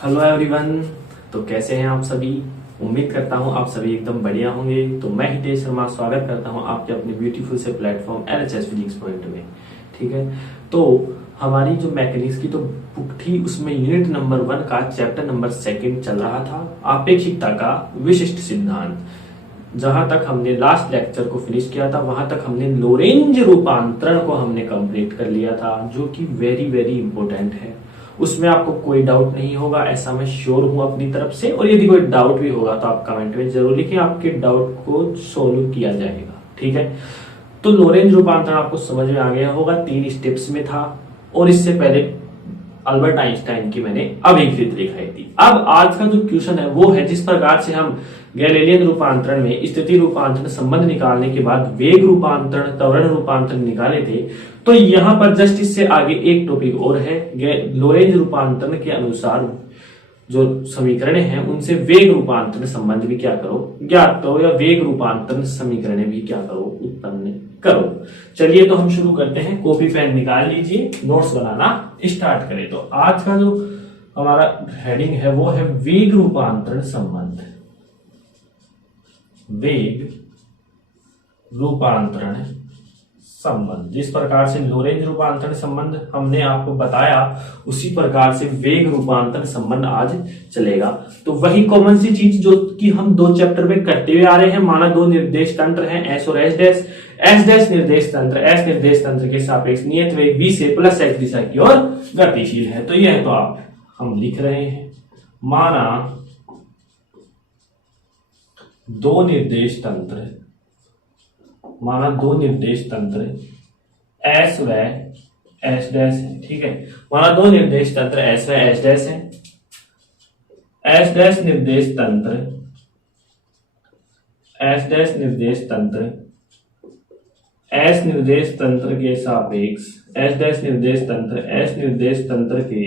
Hello everyone. तो कैसे हैं आप सभी। उम्मीद करता हूं आप सभी एकदम बढ़िया होंगे। तो मैं हितेश शर्मा स्वागत करता हूं आपके अपने ब्यूटीफुल से प्लेटफॉर्म एलएचएस फिजिक्स पॉइंट में। ठीक है, तो हमारी जो मैकेनिक्स की तो बुक थी उसमें यूनिट नंबर 1 का चैप्टर नंबर 2 चल रहा था, आपेक्षिकता का विशिष्ट सिद्धांत। जहां तक हमने लास्ट लेक्चर को फिनिश किया था वहां तक हमने लोरेंज रूपांतरण को हमने कंप्लीट कर लिया था, जो कि वेरी वेरी इंपॉर्टेंट है। उसमें आपको कोई डाउट नहीं होगा, ऐसा मैं श्योर हूं अपनी तरफ से। और यदि कोई डाउट भी होगा तो आप कमेंट में जरूर लिखें, आपके डाउट को सोल्व किया जाएगा। ठीक है, तो लोरेंज रूपांतरण आपको समझ में आ गया होगा, 3 स्टेप्स में था। और इससे पहले अल्बर्ट आइंस्टाइन की मैंने अभिकृत दिखाई थी। अब आज का जो क्वेश्चन है वो है, जिस प्रकार से हम गैलीलियन रूपांतरण में स्थिति रूपांतरण संबंध निकालने के बाद वेग रूपांतरण त्वरण रूपांतरण निकाले थे, तो यहाँ पर जस्ट इससे आगे एक टॉपिक और है। लोरेंज रूपांतरण के अनुसार जो समीकरण हैं उनसे वेग रूपांतरण संबंध भी क्या करो ज्ञात करो, या वेग रूपांतरण समीकरण भी क्या करो उत्पन्न करो। चलिए तो हम शुरू करते हैं। कॉपी पेन निकाल लीजिए, नोट्स बनाना स्टार्ट करें। तो आज का जो हमारा हेडिंग है वो है वेग रूपांतरण संबंध। वेग रूपांतरण संबंध, जिस प्रकार से लोरेंज रूपांतरण संबंध हमने आपको बताया उसी प्रकार से वेग रूपांतरण संबंध आज चलेगा। तो वही कॉमन सी चीज जो कि हम 2 चैप्टर में करते हुए आ रहे हैं। माना 2 निर्देश तंत्र हैं, एस और एस डैश। एस डैश निर्देश तंत्र, एस निर्देश तंत्र के सापेक्ष नियत वेग v से प्लस x दिशा की ओर गतिशील है। तो यह तो आप हम लिख रहे हैं। माना 2 निर्देश तंत्र, माना 2 निर्देश तंत्र एस व एस डैश है। ठीक है, माना 2 निर्देश तंत्र एस व एस डैश है। एस डैश निर्देश तंत्र, एस डैश निर्देश तंत्र एस निर्देश तंत्र के सापेक्ष, एस डैश निर्देश तंत्र एस निर्देश तंत्र के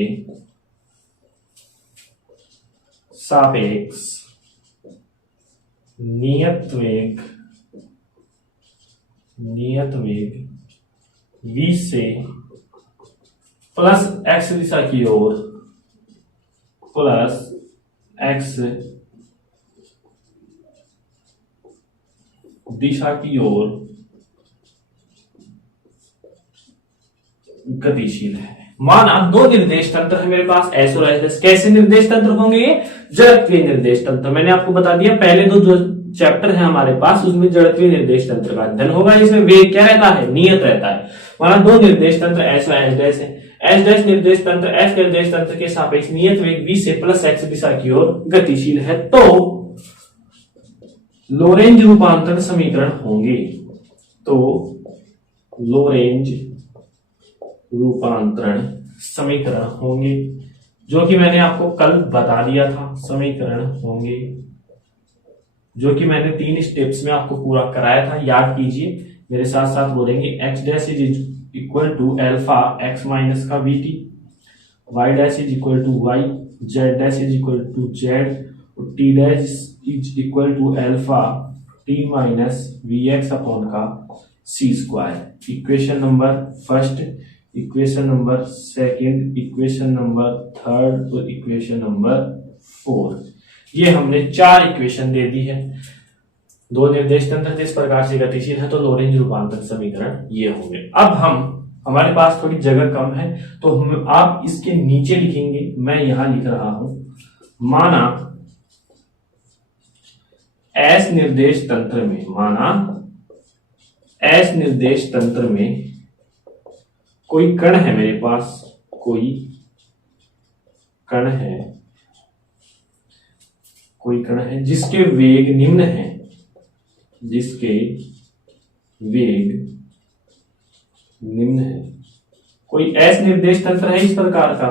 सापेक्ष नियत वेग v से प्लस x दिशा की ओर, प्लस x दिशा की ओर गतिशील है। माना 2 निर्देश तंत्र है मेरे पास एस और एस। कैसे निर्देश तंत्र होंगे ये? जड़त्वीय निर्देश तंत्र। मैंने आपको बता दिया पहले 2 जो चैप्टर है हमारे पास उसमें जड़त्वीय निर्देश तंत्र का अध्ययन होगा, जिसमें वेग क्या रहता है? नियत रहता है। माना 2 निर्देश तंत्र एस व एस डैश है। एस डैश निर्देश तंत्र एस निर्देश तंत्र के सापेक्ष नियत वेग v से प्लस x दिशा की ओर गतिशील है। तो लोरेंज रूपांतरण समीकरण होंगे। तो लोरेंज रूपांतरण समीकरण होंगे, जो कि मैंने आपको कल बता दिया था। समीकरण होंगे जो कि मैंने 3 स्टेप्स में आपको पूरा कराया था, याद कीजिए। मेरे साथ साथ बोलेंगे x dash is equal to alpha x minus का vt, y dash is equal to y, z dash is equal to z, और t dash is equal to alpha t minus vx upon का c square. Equation number first, equation number second, equation number third और equation number 4। ये हमने 4 equation दे दी है। 2 निर्देश तंत्र इस प्रकार से गतिशील है तो लोरेंज रूपांतरण समीकरण ये होंगे। अब हमारे पास थोड़ी जगह कम है तो आप इसके नीचे लिखेंगे, मैं यहां लिख रहा हूं। माना एस निर्देश तंत्र में, माना एस निर्देश तंत्र में कोई कण है मेरे पास, कोई कण है जिसके वेग निम्न है, जिसके वेग निम्न है। कोई एस निर्देश तंत्र है इस प्रकार का,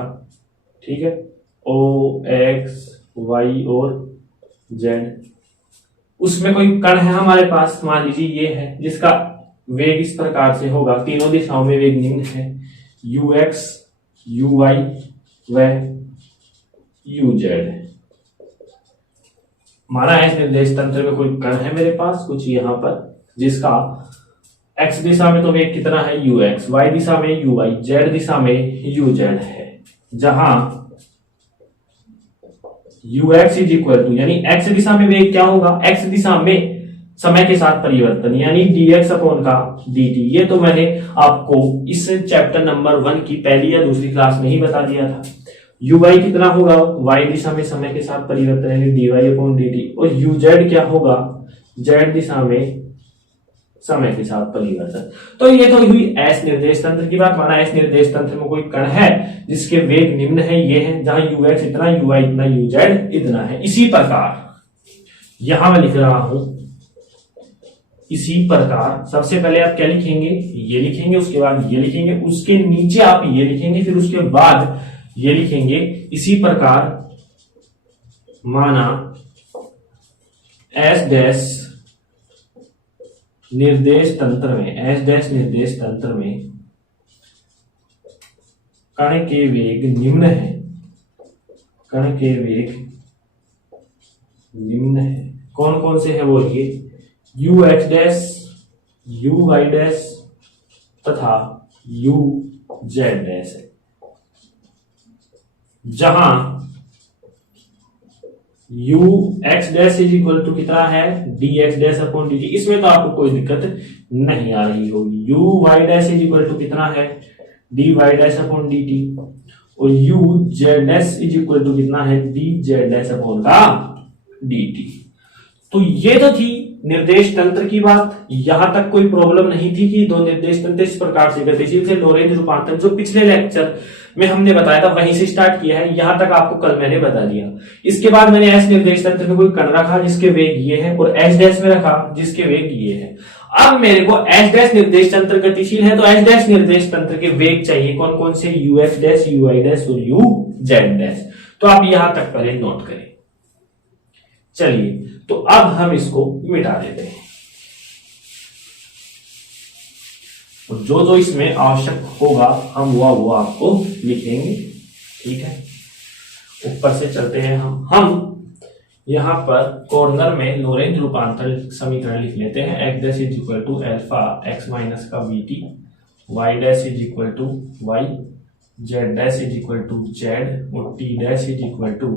ठीक है, ओ एक्स वाई और जेड। उसमें कोई कण है हमारे पास, मान लीजिए ये है, जिसका वेग इस प्रकार से होगा, तीनों दिशाओं में वेग निम्न है, यू एक्स यू वाई व यू जेड। माना एस निर्देश तंत्र में कोई कण है मेरे पास कुछ यहां पर, जिसका एक्स दिशा में तो वेग कितना है यू एक्स, वाई दिशा में यू वाई, जेड दिशा में यू जेड है। जहां you x is equal to, यानी एक्स दिशा में वेग क्या होगा, एक्स दिशा में समय के साथ परिवर्तन, यानी dx अपॉन का dt। ये तो मैंने आपको इस चैप्टर नंबर 1 की पहली या दूसरी क्लास में ही बता दिया था। uy कितना होगा, y दिशा में समय के साथ परिवर्तन, यानी dy अपॉन dt। और uz क्या होगा, z दिशा में समय के साथ परिवर्तन। तो ये तो हुई एस निर्देश तंत्र की बात। माना एस निर्देश तंत्र में कोई कण है जिसके वेग निम्न है, ये है, जहां ux इतना, uy इतना, uz इतना है। इसी प्रकार यहां मैं लिख रहा हूं, इसी प्रकार सबसे पहले आप क्या लिखेंगे, ये लिखेंगे, उसके बाद ये लिखेंगे, उसके नीचे आप ये लिखेंगे, फिर उसके बाद ये लिखेंगे। इसी प्रकार माना एस डैश निर्देश तंत्र में, एस डैश निर्देश तंत्र में कण के वेग निम्न है, कण के वेग निम्न है। कौन कौन से है बोलिए, U x dash, you Y dash तथा यू जेड डैश है। जहां you x dash is equal to कितना है, D x dash upon D T. इसमें तो आपको कोई दिक्कत नहीं आ रही होगी। U Y dash is equal to कितना है, D Y dash upon D T. और you Z dash is equal to कितना है, डी जेड डैश अपॉन का डी टी। तो ये तो थी निर्देश तंत्र की बात। यहां तक कोई प्रॉब्लम नहीं थी कि दो निर्देश तंत्र इस प्रकार से गतिशील थे। लोरेंज रूपांतरण जो पिछले लेक्चर में हमने बताया था वहीं से स्टार्ट किया है, यहां तक आपको कल मैंने बता दिया। इसके बाद मैंने एस निर्देश तंत्र में कोई कण रखा जिसके वेग ये है, और एस डैश में रखा जिसके वेग ये है। अब मेरे को एस डैश निर्देश तंत्र गतिशील है तो एस डैश निर्देश तंत्र के वेग चाहिए, कौन कौन से, u x dash, you Y dash और यू जेड डैश। तो आप यहां तक पहले नोट करें। चलिए, तो अब हम इसको मिटा देते हैं, और जो जो इसमें आवश्यक होगा हम वो आपको लिखेंगे। ठीक है, ऊपर से चलते हैं हम यहां पर कॉर्नर में लोरेंज रूपांतर समीकरण लिख लेते हैं। X dash is equal to alpha x minus का V T, Y dash is equal to Y, Z dash is equal to Z, और T dash is equal to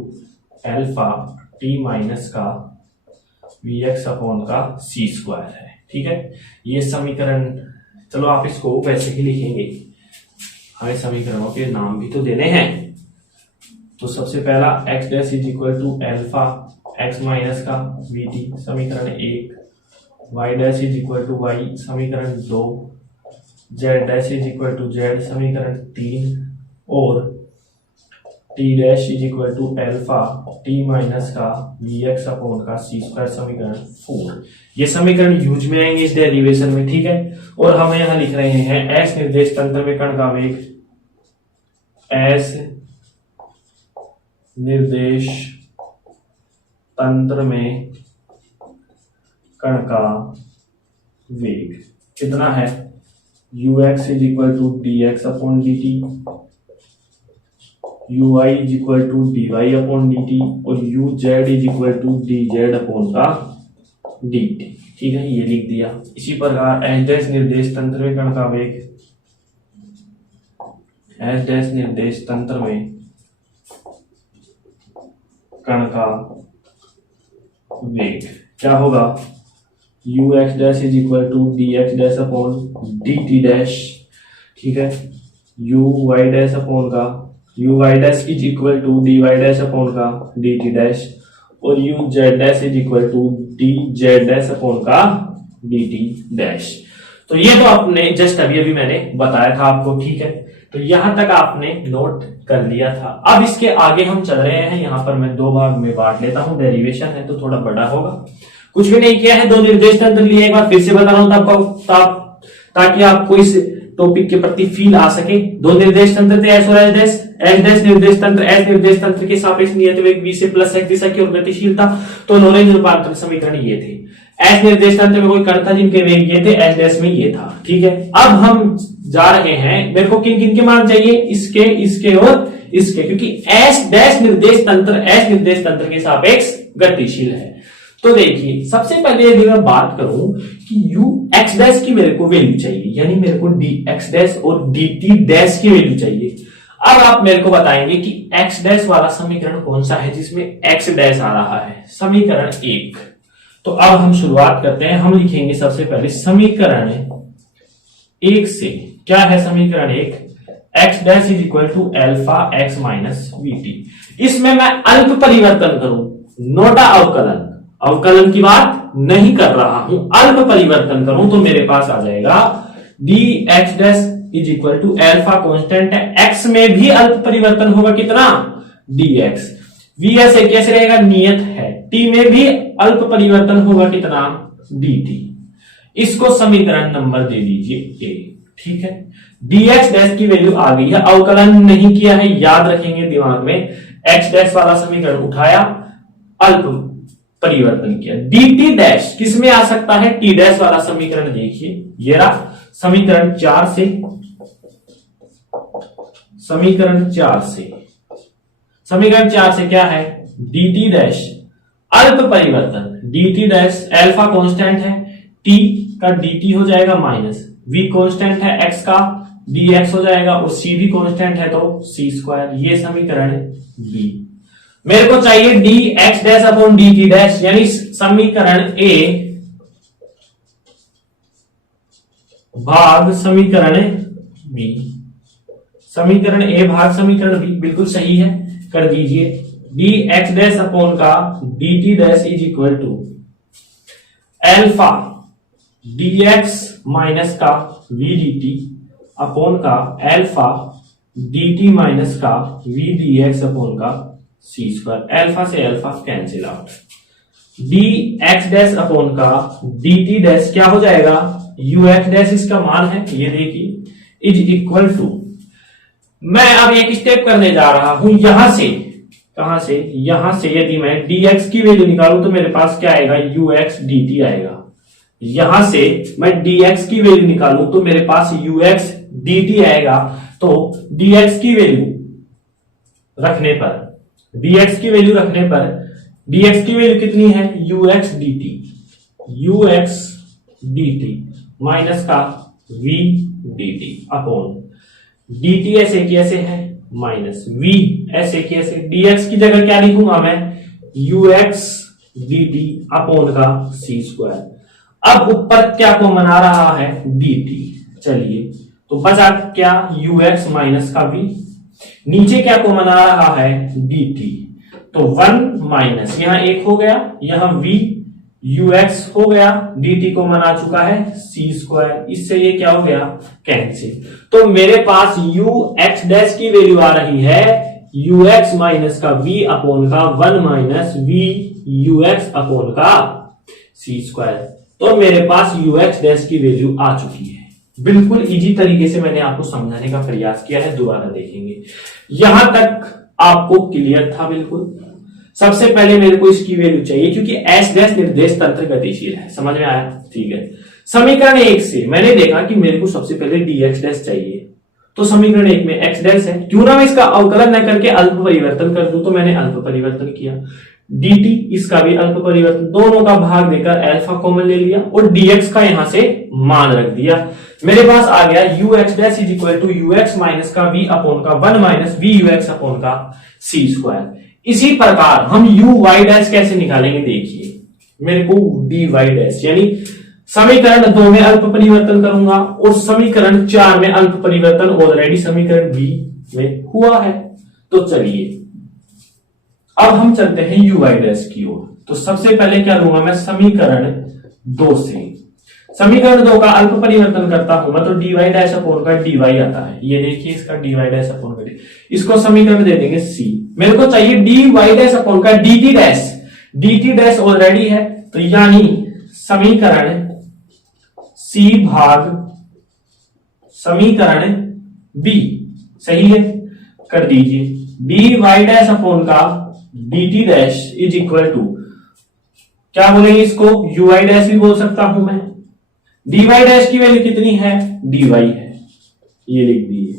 alpha T minus का we x upon का सी square है। ठीक है, ये समीकरण, चलो आप इसको वैसे ही लिखेंगे, हमें समीकरणों के नाम भी तो देने हैं। तो सबसे पहला x dash is equal to alpha x minus का वी टी, समीकरण 1, y dash is equal to y, समीकरण 2, z dash is equal to z, समीकरण 3, और T dash is equal to alpha T minus का वी एक्स अपॉन का सी square, समीकरण 4। ये समीकरण यूज में आएंगे इस डेरिवेशन में। ठीक है, और हम यहां लिख रहे हैं एस निर्देश तंत्र में कण का वेग, एस निर्देश तंत्र में कण का वेग कितना है, U x is equal to D x upon D T, U I is equal to D Y upon D T, और you Z is equal to D Z upon का डी टी। ठीक है, ये लिख दिया। इसी प्रकार एस डैश निर्देश तंत्र में कण का वेग, एस डैश निर्देश तंत्र में कण का वेग क्या होगा, u x dash is equal to D x dash upon D t dash. ठीक है, यू वाई डैश अपॉन का, u Y dash is equal to D Y dash upon का डी टी डैश, और you Z dash is equal to D Z dash upon का D t dash. तो ये तो आपने जस्ट अभी अभी मैंने बताया था आपको। ठीक है, तो यहां तक आपने नोट कर लिया था। अब इसके आगे हम चल रहे हैं। यहां पर मैं दो भाग में बांट लेता हूं, डेरिवेशन है तो थोड़ा बड़ा होगा। कुछ भी नहीं किया है, दो निर्देश तंत्र लिए, एक बार फिर से बता रहा हूं ताकि आपको इस टॉपिक के प्रति फील आ सके। दो निर्देश तंत्र थे, एस और एस डैश। एस डैश निर्देश तंत्र, एस निर्देश तंत्र के सापेक्ष नियत वेग v से प्लस एक्स दिशा की ओर गतिशील था, तो लोरेंज रूपांतर समीकरण ये थे। एस निर्देश तंत्र में कोई कण था जिनके वेग ये थे, एस डैश में ये था। ठीक है, अब हम जा रहे हैं, मेरे को किन किन के मान चाहिए, इसके और इसके, क्योंकि एस डैश निर्देश तंत्र एस निर्देश तंत्र के सापेक्ष गतिशील है। तो देखिए, सबसे पहले यदि मैं बात करूं कि यू एक्स डैश की मेरे को वैल्यू चाहिए, यानी मेरे को डी एक्स डैश और डी टी डैश की वैल्यू चाहिए। अब आप मेरे को बताएंगे कि एक्स डैश वाला समीकरण कौन सा है जिसमें एक्स डैश आ रहा है। समीकरण 1। तो अब हम शुरुआत करते हैं। हम लिखेंगे सबसे पहले समीकरण 1 से। क्या है समीकरण 1? X dash is equal to alpha x minus v t. इसमें मैं अल्प परिवर्तन करूं, नोटा अवकलन, अवकलन की बात नहीं कर रहा हूं, अल्प परिवर्तन करूं तो मेरे पास आ जाएगा d x dash is equal to alpha constant है, एक्स में भी अल्प परिवर्तन होगा कितना? dx। v ऐसे कैसे रहेगा? नियत है। t में भी अल्प परिवर्तन होगा कितना? dt। इसको समीकरण नंबर दे दीजिए a। ठीक है, dx डैश की वैल्यू आ गई है, अवकलन नहीं किया है, याद रखेंगे दिमाग में। x डैश वाला समीकरण उठाया, अल्प परिवर्तन किया। dt डैश किस में आ सकता है? t डैश वाला समीकरण देखिए, ये रहा समीकरण 4 से। समीकरण 4 से क्या है? dt डैश अल्प परिवर्तन, dt डैश अल्फा कांस्टेंट है, t का dt हो जाएगा माइनस, v कांस्टेंट है x का, dx हो जाएगा, और c भी कांस्टेंट है तो c स्क्वायर। ये समीकरण b। मेरे को चाहिए dx dash upon dt dash, यानी समीकरण a भाग समीकरण b। समीकरण a भाग समीकरण b बिल्कुल सही है, कर दीजिए। dx डैश अपॉन का dt dash is equal to alpha dx minus का v dt अपॉन का एल्फा dt माइनस का v dx अपॉन का c स्क्वायर। एल्फा से alpha cancel out. dx dash upon का dt डैश क्या हो जाएगा? ux डैश इसका मान है, ये देखिए, इज इक्वल टू, मैं अब एक स्टेप करने जा रहा हूं यहां से। कहां से? यहां से यदि मैं dx की वैल्यू निकालूं तो मेरे पास क्या आएगा? ux dt आएगा। यहां से मैं dx की वैल्यू निकालूं तो मेरे पास ux dt आएगा। तो dx की वैल्यू रखने पर, dx की वैल्यू कितनी है? ux dt माइनस का v dt अपॉन dt ऐसे कैसे है माइनस v ऐसे कैसे, dx की जगह क्या लिखूंगा मैं? ux dt अपॉन का c स्क्वायर। अब ऊपर क्या को मना रहा है? dt। चलिए, तो बचा क्या? ux माइनस का v। नीचे क्या को मना रहा है? dt। तो 1 माइनस, यहां 1 हो गया, यहां v ux हो गया, dt को मना चुका है c स्क्वायर। इससे ये क्या हो गया? कैंसिल। तो मेरे पास ux डैश की वैल्यू आ रही है ux माइनस का v अपॉन का 1 माइनस v ux अपॉन का c स्क्वायर। तो मेरे पास ux डैश की वैल्यू आ चुकी है। बिल्कुल इजी तरीके से मैंने आपको समझाने का प्रयास किया है, दोबारा देखेंगे। यहां तक आपको क्लियर था? बिल्कुल। सबसे पहले मेरे को इसकी वैल्यू चाहिए क्योंकि एस डैश निर्देश तंत्र गतिशील है। समझ में आया? ठीक है। समीकरण 1 से मैंने देखा कि मेरे को सबसे पहले dx डैश चाहिए, तो समीकरण 1 में x डैश है, क्यों ना मैं इसका अवकलन न करके अल्प परिवर्तन कर दूं, तो मैंने अल्प परिवर्तन किया। dt इसका भी अल्प परिवर्तन, दोनों का भाग देकर अल्फा कॉमन ले लिया और dx का यहां से मान रख दिया। मेरे पास आ गया ux dash is equal to ux minus का v अपॉन का 1 माइनस v ux अपॉन का c स्क्वायर। इसी प्रकार हम uy डैश कैसे निकालेंगे? देखिए, मेरे को dy डैश, यानी समीकरण 2 में अल्प परिवर्तन करूंगा और समीकरण 4 में अल्प परिवर्तन ऑलरेडी समीकरण b में हुआ है। तो चलिए अब हम चलते हैं uy डैश की ओर। तो सबसे पहले क्या लूंगा मैं? समीकरण 2 से। समीकरण 2 का अल्प परिवर्तन करता हूं मैं, तो dy डैश अपॉन का dy आता है। ये देखिए, इसका dy डैश अपॉन का dy, इसको समीकरण दे देंगे c। मेरे को चाहिए dy डैश अपॉन का dt dash, dt dash already है, तो यानी समीकरण c भाग समीकरण b सही है, कर दीजिए। dy डैश अपॉन का dt dash is equal to, क्या बोलेंगे इसको? ui डैश भी बोल सकता हूं मैं। dy डैश की वैल्यू कितनी है? dy है, ये लिख दीजिए।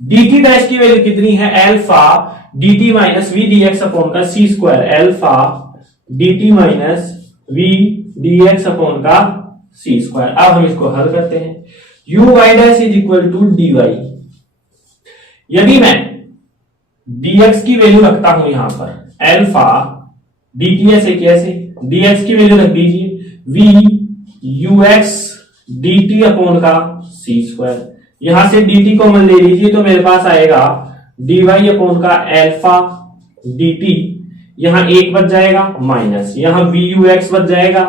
dt डैश की वैल्यू कितनी है? Alpha dt minus v dx upon का c square, alpha dt minus v dx upon का c स्क्वायर। अब हम इसको हल करते हैं। ui dash is equal to dy। यदि मैं dx की वैल्यू रखता हूं यहां पर अल्फा dt ऐसे कैसे, dx की वैल्यू रख दीजिए v ux dt अपॉन का सी स्क्वायर, यहां से dt कॉमन ले लीजिए तो मेरे पास आएगा dy अपॉन का अल्फा dt, यहां एक बच जाएगा माइनस, यहां vux बच जाएगा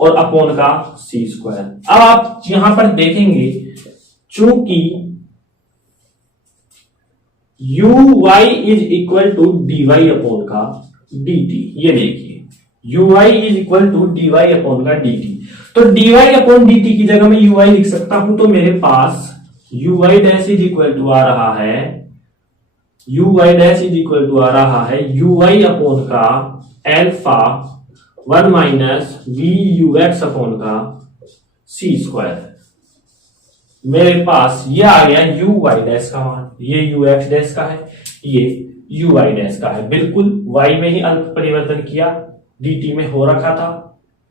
और अपॉन का सी स्क्वायर। अब आप यहां पर देखेंगे चूंकि uy is equal to dy upon का dt, ये देखिए uy is equal to dy upon का dt, तो dy अपॉन dt की जगह मैं uy लिख सकता हूं, तो मेरे पास uy dash is equal to आ रहा है uy dash is equal to आ रहा है uy अपॉन का अल्फा 1 माइनस vux अपॉन का सी स्क्वायर। मेरे पास ये आ गया uy डैश का मान, ये ux डैश का है, ये uy डैश का है, बिल्कुल y में ही अंक परिवर्तन किया, dt में हो रखा था,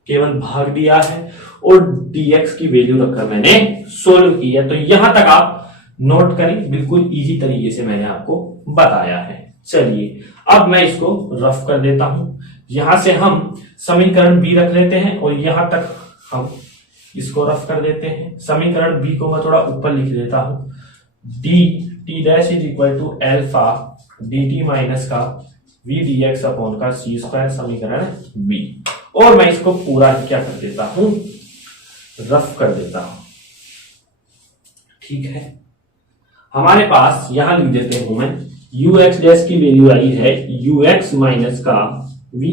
केवल भाग दिया है और dx की वैल्यू रखकर मैंने सोल्व किया। तो यहां तक आप नोट करें, बिल्कुल इजी तरीके से मैंने आपको बताया है। चलिए अब मैं इसको रफ कर देता हूं, यहां से हम समीकरण b रख लेते हैं और यहां तक हम इसको रफ कर देते हैं। समीकरण b को मैं थोड़ा ऊपर लिख देता हूं, d t dash is equal to alpha d t minus का वी डी एक्स अपॉन का सी स्क्वायर, समीकरण b। और मैं इसको पूरा ही क्या कर देता हूं, रफ कर देता हूं। ठीक है, हमारे पास यहां लिख देते हूं मैं ux डैश की वैल्यू आई है ux माइनस का v,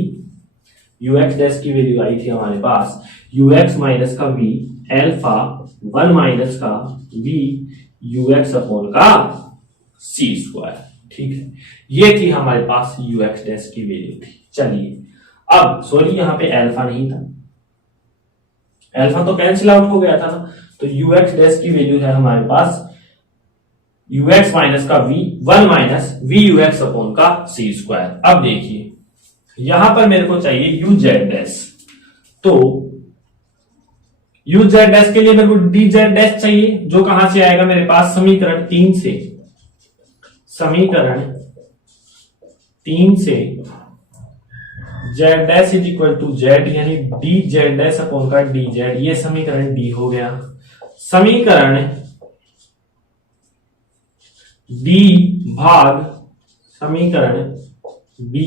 ux डैश की वैल्यू आई थी हमारे पास ux माइनस का v अल्फा 1 माइनस का v ux अपॉन का सी स्क्वायर। ठीक है, ये थी हमारे पास ux डैश की वैल्यू थी। चलिए अब सॉरी यहां पे अल्फा नहीं था, अल्फा तो कैंसिल आउट हो गया था ना, तो ux डैश की वैल्यू है हमारे पास ux माइनस का v 1 माइनस vux अपॉन का सी स्क्वायर। अब देखिए यहां पर मेरे को चाहिए uz डैश, तो uz डैश के लिए मेरे को dz डैश चाहिए, जो कहां से आएगा मेरे पास समीकरण 3 से, समीकरण 3 से z dash is equal to z यानी dz डैश अपॉन का dz, ये समीकरण d हो गया। समीकरण d भाग समीकरण b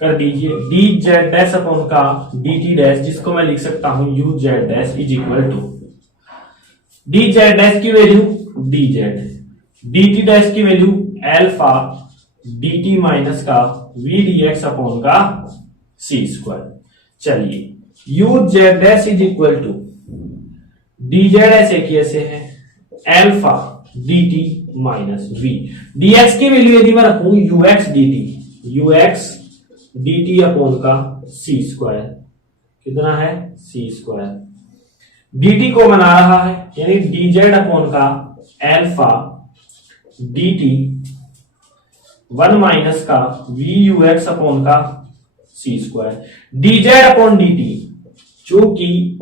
कर दीजिए dz डैश अपॉन का dt डैश, जिसको मैं लिख सकता हूं uz dash is equal to dz dash की वैल्यू dz, dt डैश की वैल्यू अल्फा dt माइनस का v dx अपॉन का सी स्क्वायर। चलिए uz dash is equal to dz ऐसे कैसे है alpha dt minus v, dx की वैल्यू यदि मैं रखूं ux dt अपॉन का सी स्क्वायर, कितना है सी स्क्वायर, dt को बना रहा है यानी dz अपॉन का अल्फा dt 1 माइनस का vux अपॉन का सी स्क्वायर, dz अपॉन dt, चूंकि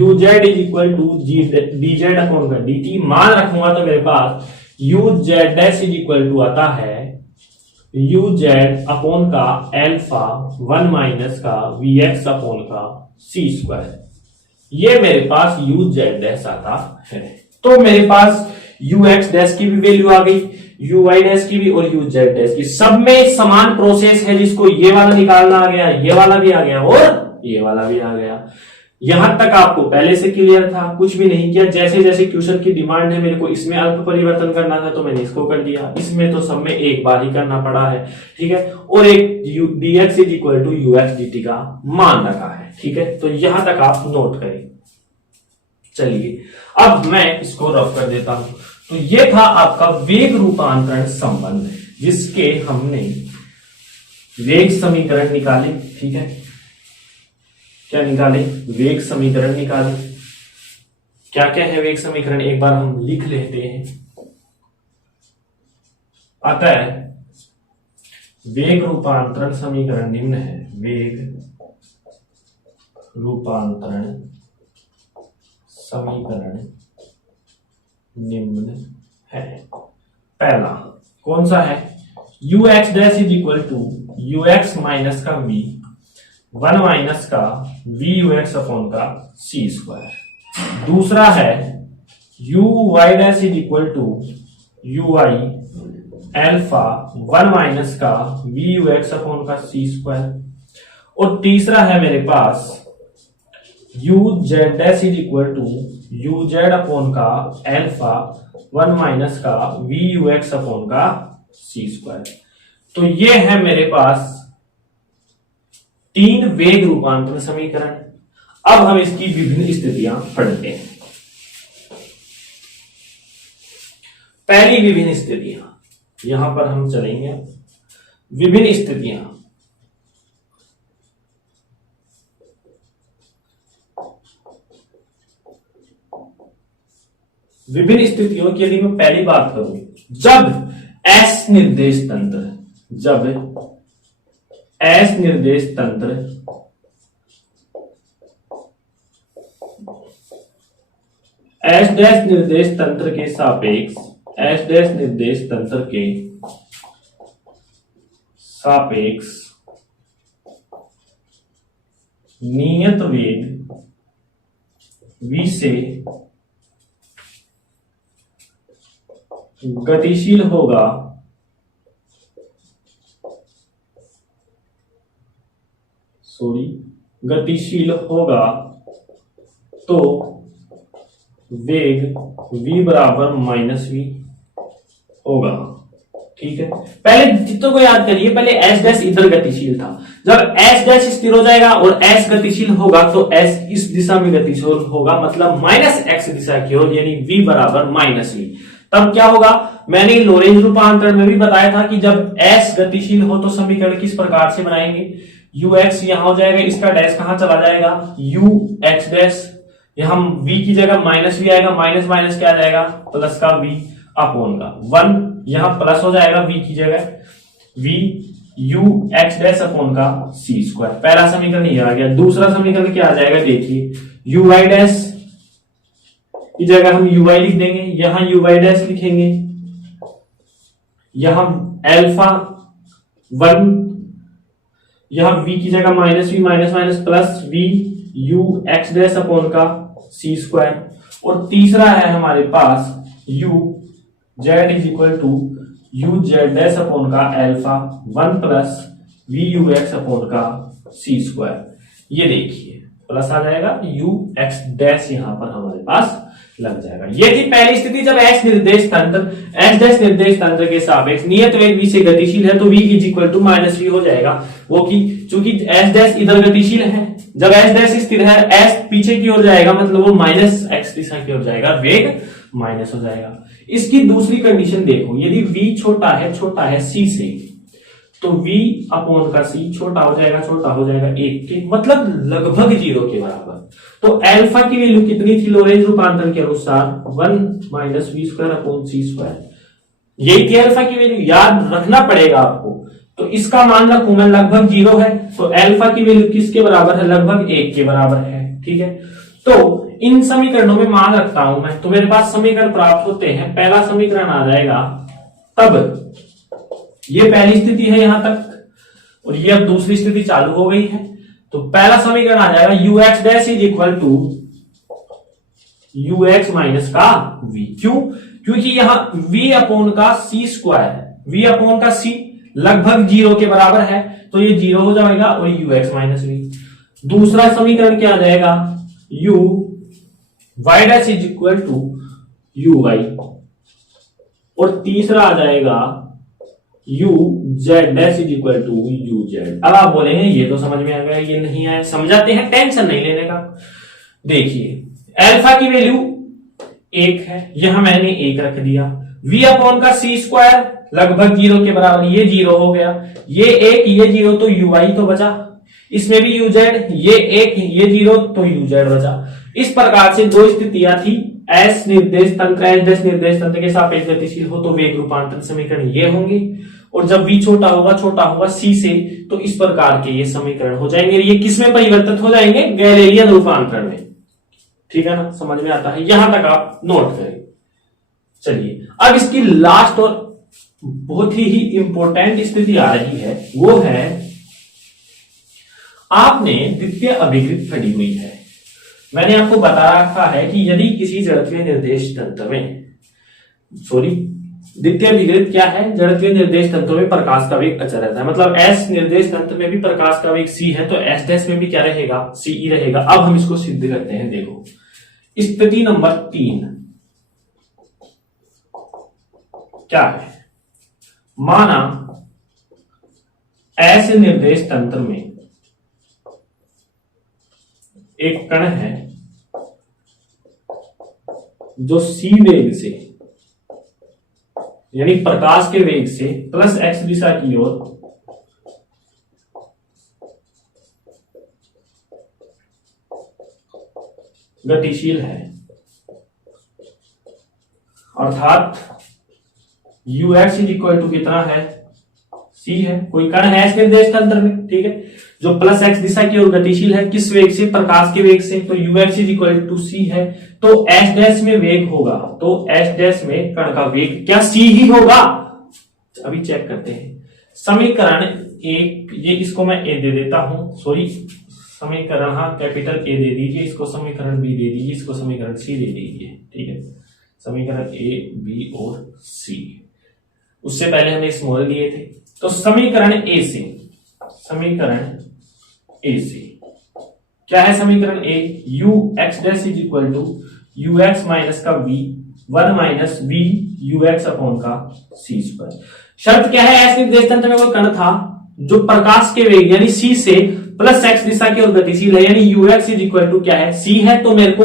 uz is equal to dz अपॉन का dt मान रखूंगा तो मेरे पास uz dash is equal to आता है uz अपॉन का अल्फा 1 माइनस का vx अपॉन का सी स्क्वायर, ये मेरे पास uz डैश आता है। तो मेरे पास ux डैश की भी वैल्यू आ गई, uy डैश की भी और uz डैश की, सब में समान प्रोसेस है, जिसको ये वाला निकालना आ गया, ये वाला भी आ गया और ये वाला भी आ गया। यहां तक आपको पहले से क्लियर था, कुछ भी नहीं किया, जैसे जैसे क्वेश्चन की डिमांड है मेरे को इसमें अल्प परिवर्तन करना था तो मैंने इसको कर दिया, इसमें तो सब में एक बार ही करना पड़ा है। ठीक है, और एक dx is equal to ux dt का मान रखा है। ठीक है, तो यहां तक आप नोट करें। चलिए अब मैं इसको रफ कर देता हूं। तो ये था आपका वेग रूपांतरण संबंध, जिसके हमने वेग समीकरण निकाले। ठीक है, क्या निकाले, वेग समीकरण निकाले। क्या क्या है वेग समीकरण, एक बार हम लिख लेते हैं। अतः वेग रूपांतरण समीकरण निम्न है, वेग रूपांतरण समीकरण निम्न है। पहला कौन सा है, U x dash is equal to U X minus का वी, 1 माइनस का वी यू एक्स अपॉन का सी स्क्वायर। दूसरा है you Y dash is equal to U Y alpha 1 minus का वी यू एक्स अपॉन का सी स्क्वायर। और तीसरा है मेरे पास U Z dash is equal to U Z upon का एल्फा 1 माइनस का वी यू एक्स अपॉन का सी स्क्वायर। तो ये है मेरे पास 3 वेग रूपांतरण समीकरण। अब हम इसकी विभिन्न स्थितियां पढ़ते हैं। पहली विभिन्न स्थितियां, यहां पर हम चलेंगे। विभिन्न स्थितियां, विभिन्न स्थितियों की यदि मैं पहली बात करूं, जब एस निर्देश तंत्र, जब एस निर्देश तंत्र एस डैश निर्देश तंत्र के सापेक्ष, एस डैश निर्देश तंत्र के सापेक्ष नियत वेग v से गतिशील होगा, गतिशील होगा तो वेग v बराबर माइनस वी होगा। ठीक है, पहले चित्रों को याद करिए। पहले एस डैश इधर गतिशील था, जब एस डैश स्थिर हो जाएगा और एस गतिशील होगा तो एस इस दिशा में गतिशील होगा, मतलब माइनस एक्स दिशा की ओर, यानी v बराबर माइनस वी। तब क्या होगा, मैंने लोरेंज रूपांतरण में भी बताया था कि जब s गतिशील हो तो समीकरण किस प्रकार से बनाएंगे। यू एक्स यहां हो जाएगा, इसका डैश कहां चला जाएगा, यू एक्स डैश, यहां v की जगह माइनस वी आएगा, माइनस माइनस क्या आ जाएगा, प्लस का v अपॉन का 1, यहां प्लस हो जाएगा v की जगह v U x dash upon का सी स्क्वायर। पहला समीकरण ये आ गया। दूसरा समीकरण क्या आ जाएगा, देखिए यू वाई डैश की जगह हम यू वाई लिख देंगे, यहां यू वाई डैश लिखेंगे, यहां एल्फा 1, यहां v की जगह minus V minus minus plus v U x dash upon का सी स्क्वायर। और तीसरा है हमारे पास u Z is equal to U Z dash upon का alpha 1 plus V U X upon का सी स्क्वायर। ये देखिए प्लस आ जाएगा, यू एक्स डैश यहां पर हमारे पास लग जाएगा। ये थी पहली स्थिति जब एस निर्देश तंत्र, एस डैश निर्देश तंत्र के सापेक्ष नियत वेग v से गतिशील है तो v is equal to minus V हो जाएगा। वो कि चूंकि एस डैश इधर गतिशील है, जब एस डैश स्थिर है, एस पीछे की ओर जाएगा, मतलब वो माइनस एक्स दिशा की ओर जाएगा, वेग माइनस हो जाएगा। इसकी दूसरी कंडीशन देखो, यदि v छोटा है c से, तो v अपॉन का c छोटा हो जाएगा 1 के, मतलब लगभग 0 के बराबर। तो अल्फा की वैल्यू कितनी थी लोरेंज रूपांतरण के अनुसार, 1 minus V square upon C square. यही थी अल्फा की वैल्यू, याद रखना पड़ेगा आपको। तो इसका मान रखूं मैं लगभग 0 है, तो अल्फा की वैल्यू किसके बराबर है, लगभग 1 के बराबर है। ठीक है, तो इन समीकरणों में मान रखता हूं मैं, तो मेरे पास समीकरण प्राप्त होते हैं। पहला समीकरण आ जाएगा, तब ये पहली स्थिति है यहां तक, और ये अब दूसरी स्थिति चालू हो गई है। तो पहला समीकरण आ जाएगा U x dash is equal to U X minus का v। क्यों, क्योंकि यहां v अपॉन का c स्क्वायर है, v अपॉन का c लगभग 0 के बराबर है, तो ये 0 हो जाएगा, और यू एक्स माइनस वी। दूसरा समीकरण क्या आ जाएगा, U Y dash is equal to U Y, और तीसरा आ जाएगा U Z dash is equal to U Z. अब आप बोलेंगे ये तो समझ में आ गया, ये नहीं आया, समझाते हैं, टेंशन नहीं लेने का। देखिए अल्फा की वैल्यू 1 है, यहां मैंने 1 रख दिया, v अपॉन का सी स्क्वायर लगभग 0 के बराबर, ये 0 हो गया, ये 1 ये 0, तो यू वाई तो बचा, इसमें भी यू जेड, ये 1 ये 0, तो यू जेड बचा। इस प्रकार से दो स्थितियां थी, एस निर्देश तंत्र, एस डैश निर्देश तंत्र के सापेक्ष गतिशील हो तो वेग रूपांतरण समीकरण ये होंगे, और जब v छोटा होगा c से, तो इस प्रकार के ये समीकरण हो जाएंगे। ये किसमें परिवर्तित हो जाएंगे, गैलेलियन रूपांतरण में। ठीक है ना, समझ में आता है, यहां तक आप नोट करें। चलिए अब इसकी लास्ट और बहुत ही इंपॉर्टेंट स्थिति आ रही है, वो है आपने द्वितीय अभिकृत पढ़ी हुई है। मैंने आपको बता रखा है कि यदि किसी जड़त्वीय निर्देश तंत्र में, द्वितीय अभिकृत क्या है, जड़त्वीय निर्देश तंत्र में प्रकाश का वेग अचर रहता है। मतलब एस निर्देश तंत्र में भी प्रकाश का वेग c है, तो एस डैश में भी क्या रहेगा, ce रहेगा। अब हम इसको सिद्ध करते हैं। देखो स्थिति नंबर 3 क्या है, माना ऐसे निर्देश तंत्र में एक कण है जो c वेग से, यानी प्रकाश के वेग से प्लस x दिशा की ओर गतिशील है, अर्थात ux इक्वल टू कितना है, c है। कोई कण है इस निर्देश तंत्र में, ठीक है, जो प्लस x दिशा की ओर गतिशील है, किस वेग से, प्रकाश के वेग से, तो ux इक्वल टू c है। तो s डैश में वेग होगा, तो s डैश में कण का वेग क्या c ही होगा। अभी चेक करते हैं। समीकरण एक, ये इसको मैं a दे देता हूं, समीकरण, हाँ कैपिटल A दे दीजिए, इसको समीकरण B दे दीजिए, इसको समीकरण C दे दीजिए, ठीक है। समीकरण A, B और C, उससे पहले हमने स्मॉल लिए थे। तो समीकरण A से क्या है, समीकरण A, ux dash is equal to ux minus का v 1 minus v ux upon का c स्क्वायर। शर्त क्या है, ऐसे निर्देश तंत्र में कोई कण था जो प्रकाश के वेग यानी c से प्लस x दिशा की ओर गतिशील है, यानी ux इज इक्वल टू क्या है, c है। तो मेरे को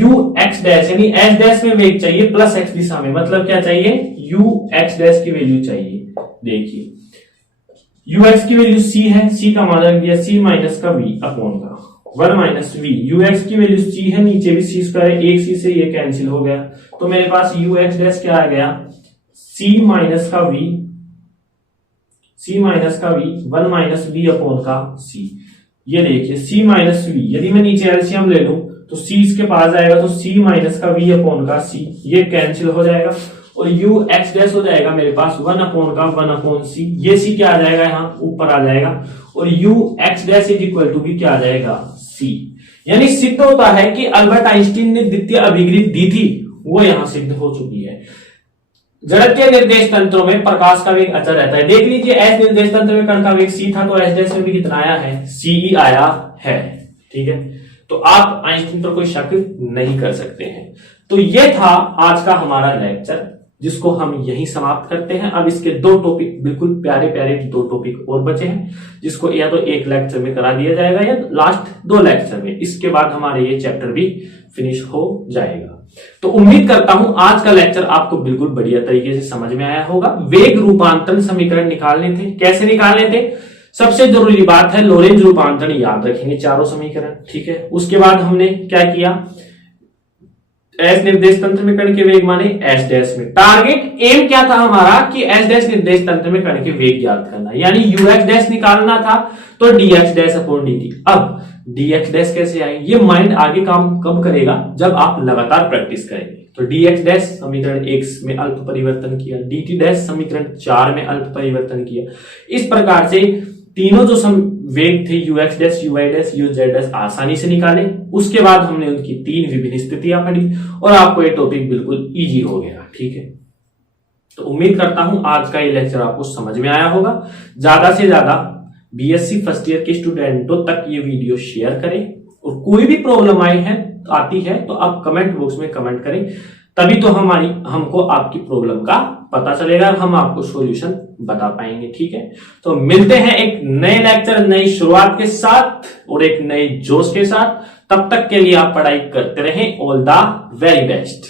ux डैश यानी s डैश में वेग चाहिए प्लस x दिशा में, मतलब क्या चाहिए, ux डैश की वैल्यू चाहिए। देखिए ux की वैल्यू c है, c का मान रख दिया c माइनस का v अपॉन का 1 माइनस v, ux की वैल्यू c है, नीचे भी c स्क्वायर है, एक c से ये कैंसिल हो गया, तो मेरे पास ux डैश क्या आ गया, c माइनस का v 1 माइनस v अपॉन का c। ये देखिए c माइनस v, यदि मैं नीचे एलसीएम ले लूं तो c इसके पास आएगा, तो c माइनस का v अपॉन का c, ये कैंसिल हो जाएगा और ux डैश हो जाएगा मेरे पास 1 अपॉन का 1 अपॉन c, ये c क्या आ जाएगा, यहाँ ऊपर आ जाएगा, और ux dash is equal to भी क्या आ जाएगा, c। यानी सिद्ध होता है कि अल्बर्ट आइंस्टीन ने द्वितीय अभिकृत दी थी, वो यहां सिद्ध हो चुकी है। जड़त्वीय निर्देश तंत्रों में प्रकाश का वेग अचर रहता है। देख लीजिए एस निर्देश तंत्र में कण का वेग c था, तो एस डैश में भी कितना आया है, ce आया है, ठीक है। तो आप आइंस्टीन पर कोई शक नहीं कर सकते हैं। तो ये था आज का हमारा लेक्चर, जिसको हम यहीं समाप्त करते हैं। अब इसके 2 टॉपिक, बिल्कुल प्यारे प्यारे 2 टॉपिक और बचे हैं, जिसको या तो एक लेक्चर में करा दिया जाएगा या लास्ट 2 लेक्चर में। इसके बाद हमारे ये चैप्टर भी फिनिश हो जाएगा। तो उम्मीद करता हूं आज का लेक्चर आपको बिल्कुल बढ़िया तरीके से समझ में आया होगा। वेग रूपांतरण समीकरण निकालने थे, कैसे निकालने थे, सबसे जरूरी बात है लोरेंज रूपांतरण याद रखेंगे, चारों समीकरण, ठीक है। उसके बाद हमने क्या किया, एस निर्देश तंत्र में कण के वेग माने एस डैश में। टारगेट एम क्या था हमारा कि एस डैश निर्देश तंत्र में कण के वेग ज्ञात करना, यानी यूएक्स डैश निकालना था, तो डीएक्स डैश अपॉन डी। अब डीएक्स डैश कैसे आए, ये माइंड आगे काम कब करेगा, जब आप लगातार प्रैक्टिस करेंगे। तो डीएक्स डैश समीकरण 1 में अल्प परिवर्तन किया, dt डैश समीकरण 4 में अल्प परिवर्तन किया। इस प्रकार से तीनों जो वेग थे ux dash, uy dash, uz dash आसानी से निकाले। उसके बाद हमने उनकी 3 विभिन्न स्थितियां पढ़ी और आपको ये टॉपिक बिल्कुल इजी हो गया, ठीक है। तो उम्मीद करता हूं आज का ये लेक्चर आपको समझ में आया होगा। ज्यादा से ज्यादा बीएससी फर्स्ट ईयर के स्टूडेंटों तक ये वीडियो शेयर करें, और कोई भी प्रॉब्लम आती है तो आप कमेंट बॉक्स में कमेंट करें, तभी तो हमको आपकी प्रॉब्लम का पता चलेगा, हम आपको सॉल्यूशन बता पाएंगे, ठीक है। तो मिलते हैं एक नए लेक्चर, नई शुरुआत के साथ और एक नए जोश के साथ। तब तक के लिए आप पढ़ाई करते रहें। All the very best.